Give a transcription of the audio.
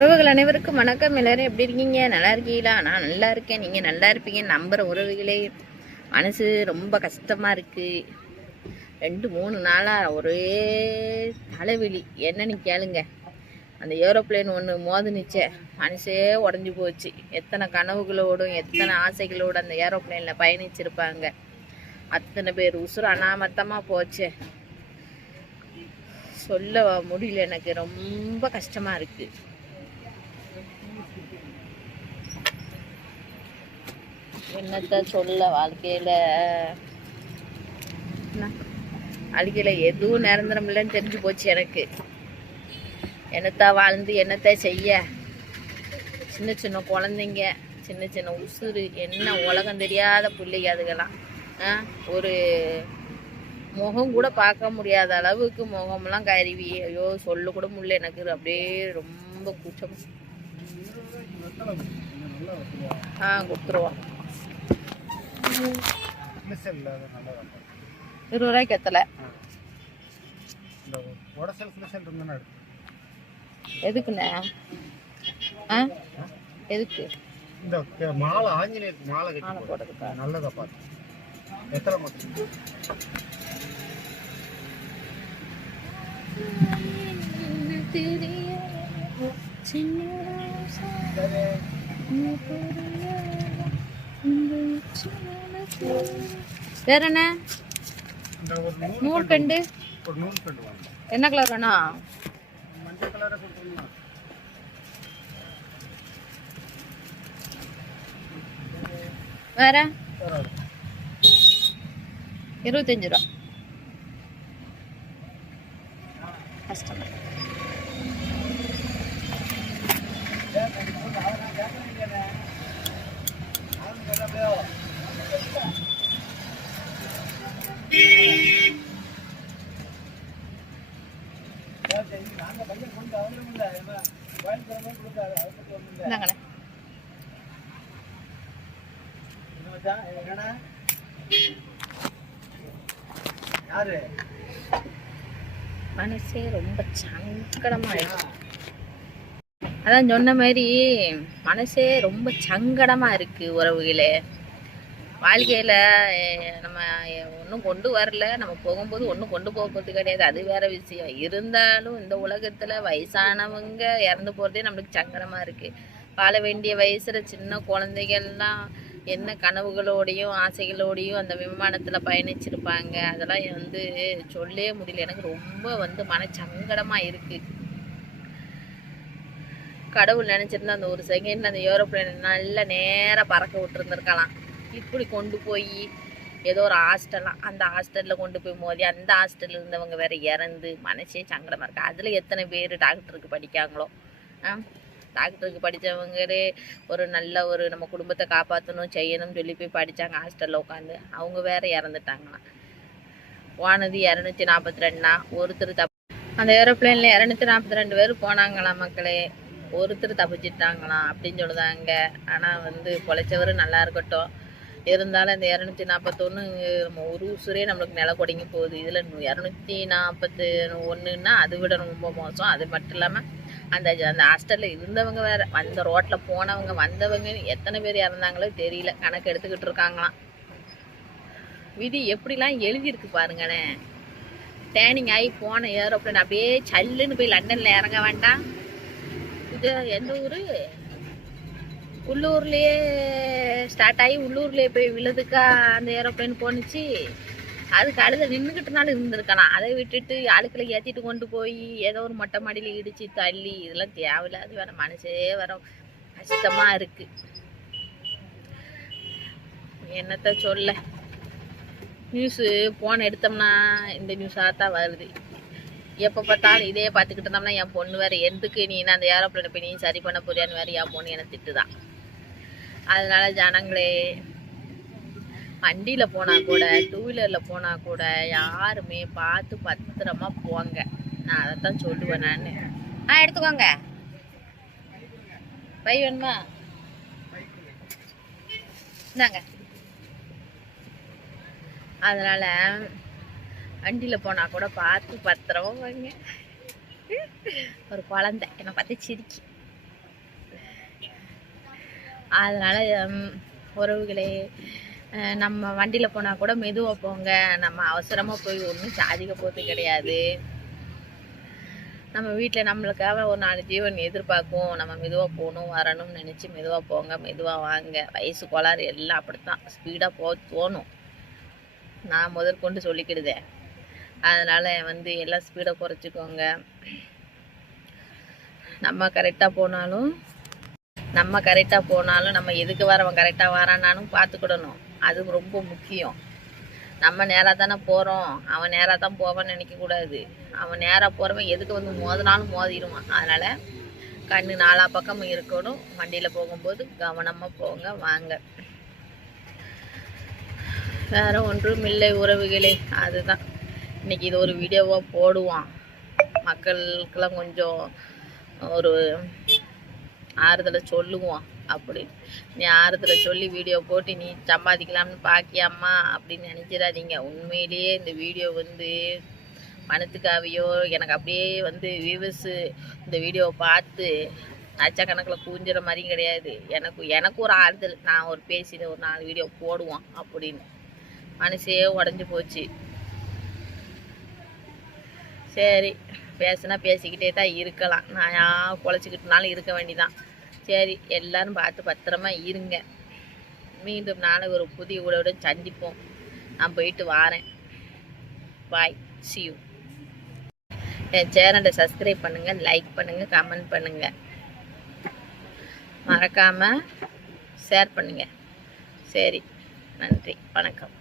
உறவுகள் அனைவருக்கும் வணக்கம். எல்லாரும் எப்படி இருக்கீங்க? நல்லா இருக்கீங்களா? நான் நல்லா இருக்கேன். நீங்கள் நல்லா இருப்பீங்க. நம்புகிற உறவுகளே மனசு ரொம்ப கஷ்டமாக இருக்குது ரெண்டு மூணு நாளாக ஒரே தலைவலி. என்னன்னு கேளுங்க. அந்த ஏரோப்ளேன் ஒன்று மோதுனுச்சே. மனசே உடஞ்சி போச்சு. எத்தனை கனவுகளோடும் எத்தனை ஆசைகளோடு அந்த ஏரோப்ளேனில் பயணிச்சிருப்பாங்க. அத்தனை பேர் உசுறு அனாமத்தமாக போச்சே. சொல்ல முடியல எனக்கு. ரொம்ப கஷ்டமாக இருக்குது என்னத்த சொல்ல வாழ்க்கையில? வாழ்க்கையில எதுவும் நிரந்தரம் இல்லைன்னு தெரிஞ்சு போச்சு எனக்கு. என்னத்த வாழ்ந்து என்னத்த செய்ய? சின்ன சின்ன குழந்தைங்க சின்ன சின்ன உசுறு என்ன உலகம் தெரியாத பிள்ளைங்க அதுக்கெல்லாம் ஒரு முகம் கூட பார்க்க முடியாத அளவுக்கு முகம்லாம் கருவி. ஐயோ சொல்ல கூட முடியல எனக்கு. அப்படியே ரொம்ப கூச்சம். ஆ கொடுத்துருவோம். இருபது ரூபாய்க்கு எத்தலை? எதுக்குண்ணே? ஆ? எதுக்கு? இந்த மாலை ஆஞ்சநேயருக்கு மாலை கட்டி போடுறதுக்கா? நல்லதா பார்த்து. எத்தனை மட்டும் வேற என்ன? இந்த ஒரு நூல் நூல் கண்டு ஒரு நூல் கண்டு வாங்க. என்ன கலர் வேணும்? வேற? இருபத்தஞ்சு ரூபா. இந்தாங்கண்ணே யாரு மனசே ரொம்ப சங்கடமா இருக்கு அதான் சொன்ன மாதிரி மனசே ரொம்ப சங்கடமாக இருக்குது உறவுகளே. வாழ்க்கையில் நம்ம ஒன்றும் கொண்டு வரல. நம்ம போகும்போது ஒன்றும் கொண்டு போகிறது கிடையாது. அது வேற விஷயம். இருந்தாலும் இந்த உலகத்தில் வயசானவங்க இறந்து போகிறதே நம்மளுக்கு சங்கடமாக இருக்குது வாழ வேண்டிய வயசில் சின்ன குழந்தைகள்லாம் என்ன கனவுகளோடையும் ஆசைகளோடையும் அந்த விமானத்தில் பயணிச்சிருப்பாங்க. அதெல்லாம் வந்து சொல்லவே முடியல. எனக்கு ரொம்ப வந்து மனச்சங்கடமாக இருக்குது கடவுள் நினச்சிருந்தா அந்த ஒரு செகண்ட்ல அந்த ஏரோப்ளைன் நல்ல நேரம் பறக்க விட்டுருந்துருக்கலாம். இப்படி கொண்டு போய் ஏதோ ஒரு ஹாஸ்டல்லாம் அந்த ஹாஸ்டலில் கொண்டு போய் மோதி அந்த ஹாஸ்டலில் இருந்தவங்க வேற இறந்து மனசே சங்கடமாக இருக்கு. அதில் எத்தனை பேர் டாக்டருக்கு படிக்காங்களோ? டாக்டருக்கு படித்தவங்களே ஒரு நல்ல ஒரு நம்ம குடும்பத்தை காப்பாற்றணும் செய்யணும்னு சொல்லி போய் படித்தாங்க ஹாஸ்டலில் உட்காந்து அவங்க வேற இறந்துட்டாங்களாம். போனது இரநூத்தி நாற்பத்தி ரெண்டுனா ஒருத்தர் தப் அந்த ஏரோப்ளேனில் இரநூத்தி நாற்பத்தி ரெண்டு பேர் போனாங்களாம் மக்களே. ஒருத்தர் தப்பிச்சிட்டாங்களாம் அப்படின்னு சொல்லுதாங்க. ஆனால் வந்து பொழைச்சவர் நல்லா இருக்கட்டும். இருந்தாலும் இந்த இரநூத்தி நாற்பத்தொன்று நம்ம ஒரு உசுரே நம்மளுக்கு நில கொடிங்க போகுது. இதில் இரநூத்தி நாற்பத்து ஒன்றுன்னா அதை விட ரொம்ப மோசம். அது மட்டும் இல்லாமல் அந்த அந்த ஹாஸ்டலில் இருந்தவங்க வேறு வந்த ரோட்டில் போனவங்க வந்தவங்க எத்தனை பேர் இறந்தாங்களோ தெரியல. கணக்கு எடுத்துக்கிட்டு இருக்காங்களாம். விதி எப்படிலாம் எழுதியிருக்கு பாருங்கண்ணே டேனிங் ஆகி போன ஏரோப்ளேன் அப்படியே சல்லுன்னு போய் லண்டனில் இறங்க வேண்டாம். இது எந்த ஊர்? உள்ளூர்லேயே ஸ்டார்ட் ஆகி உள்ளூர்லேயே போய் விழுதுக்கா அந்த ஏரோப்ளேன் போணுச்சு. அதுக்கு அழுத நின்றுக்கிட்டனால இருந்திருக்கலாம். அதை விட்டுட்டு ஆளுக்களை ஏற்றிட்டு கொண்டு போய் ஏதோ ஒரு மொட்டை மாடியில் இடிச்சு தள்ளி இதெல்லாம் தேவையில்லாது வேற மனசே வர கஷ்டமா இருக்குது என்னத்த சொல்ல? நியூஸு போன் எடுத்தோம்னா இந்த நியூஸாக தான் வருது. எப்போ பார்த்தாலும் இதே பார்த்துக்கிட்டு இருந்தோம்னா என் பொண்ணு வேறு எதுக்கு நீ நான் அந்த ஏரோப்ளேனை போய் நீ சரி பண்ண போறியான்னு வேற என் பொண்ணு என்னை திட்டுதான் அதனால ஜனங்களே வண்டியில் போனால் கூட டூ வீலரில் போனால் கூட யாருமே பார்த்து பத்திரமா போங்க. நான் அதை தான் சொல்லுவேன் நான். ஆ எடுத்துக்கோங்க. பை வேணுமா? இந்தாங்க. அதனால் வண்டியில் போனால் கூட பார்த்து பத்திரமா வாங்க ஒரு குழந்தை. என்னை பார்த்து சிரிக்கு. அதனால் உறவுகளே நம்ம வண்டியில் போனால் கூட மெதுவாக போங்க. நம்ம அவசரமாக போய் ஒன்றும் சாதிக்க போகிறது கிடையாது. நம்ம வீட்டில் நம்மளுக்காக ஒரு நாலு ஜீவன் எதிர்பார்க்கும். நம்ம மெதுவாக போகணும் வரணும்னு நினச்சி மெதுவாக போங்க மெதுவாக வாங்க. வயசு கோளாறு எல்லாம் அப்படித்தான். ஸ்பீடாக போக தோணும் நான் முதற்கொண்டு சொல்லிக்கிடுதேன் அதனால் வந்து எல்லாம் ஸ்பீடை குறைச்சிக்கோங்க. நம்ம கரெக்டாக போனாலும் நம்ம கரெக்டாக போனாலும் நம்ம எதுக்கு வரவன் கரெக்டாக வரானாலும் பார்த்துக்கிடணும். அது ரொம்ப முக்கியம். நம்ம நேராக தானே போகிறோம் அவன் நேராக தான் போவான்னு நினைக்கக்கூடாது. அவன் நேராக போகிறவன் எதுக்கு வந்து மோதினாலும் மோதிடுவான். அதனால் கண்ணு நாலா பக்கமும் இருக்கணும். வண்டியில் போகும்போது கவனமாக போங்க வாங்க. வேறு ஒன்றும் இல்லை உறவுகளே அதுதான். இன்றைக்கி இது ஒரு வீடியோவாக போடுவான். மக்களுக்கெல்லாம் கொஞ்சம் ஒரு ஆறுதலை சொல்லுவோம் அப்படின்னு நீ ஆறுதலை சொல்லி வீடியோ போட்டு நீ சம்பாதிக்கலாம்னு பாக்கியாம்மா அப்படின்னு நினச்சிடாதீங்க. உண்மையிலேயே இந்த வீடியோ வந்து மனத்துக்காவையோ எனக்கு அப்படியே வந்து வியூவர்ஸு இந்த வீடியோவை பார்த்து லட்சக்கணக்கில் கூஞ்சுற மாதிரியும் கிடையாது. எனக்கு எனக்கு ஒரு ஆறுதல். நான் ஒரு பேசின ஒரு நாலு வீடியோ போடுவோம் அப்படின்னு. மனசே உடஞ்சி போச்சு. சரி பேசுனா பேசிக்கிட்டே தான் இருக்கலாம். நான் யா குழச்சிக்கிட்டனாலும் இருக்க வேண்டிதான். சரி எல்லாரும் பார்த்து பத்திரமா இருங்க. மீண்டும் நானும் ஒரு புதிய உடவுடன் சந்திப்போம். நான் போயிட்டு வாரேன். பாய் சியூ என் சேனலை சப்ஸ்கிரைப் பண்ணுங்கள் லைக் பண்ணுங்கள் கமெண்ட் பண்ணுங்கள் மறக்காமல் ஷேர் பண்ணுங்கள் சரி நன்றி. வணக்கம்.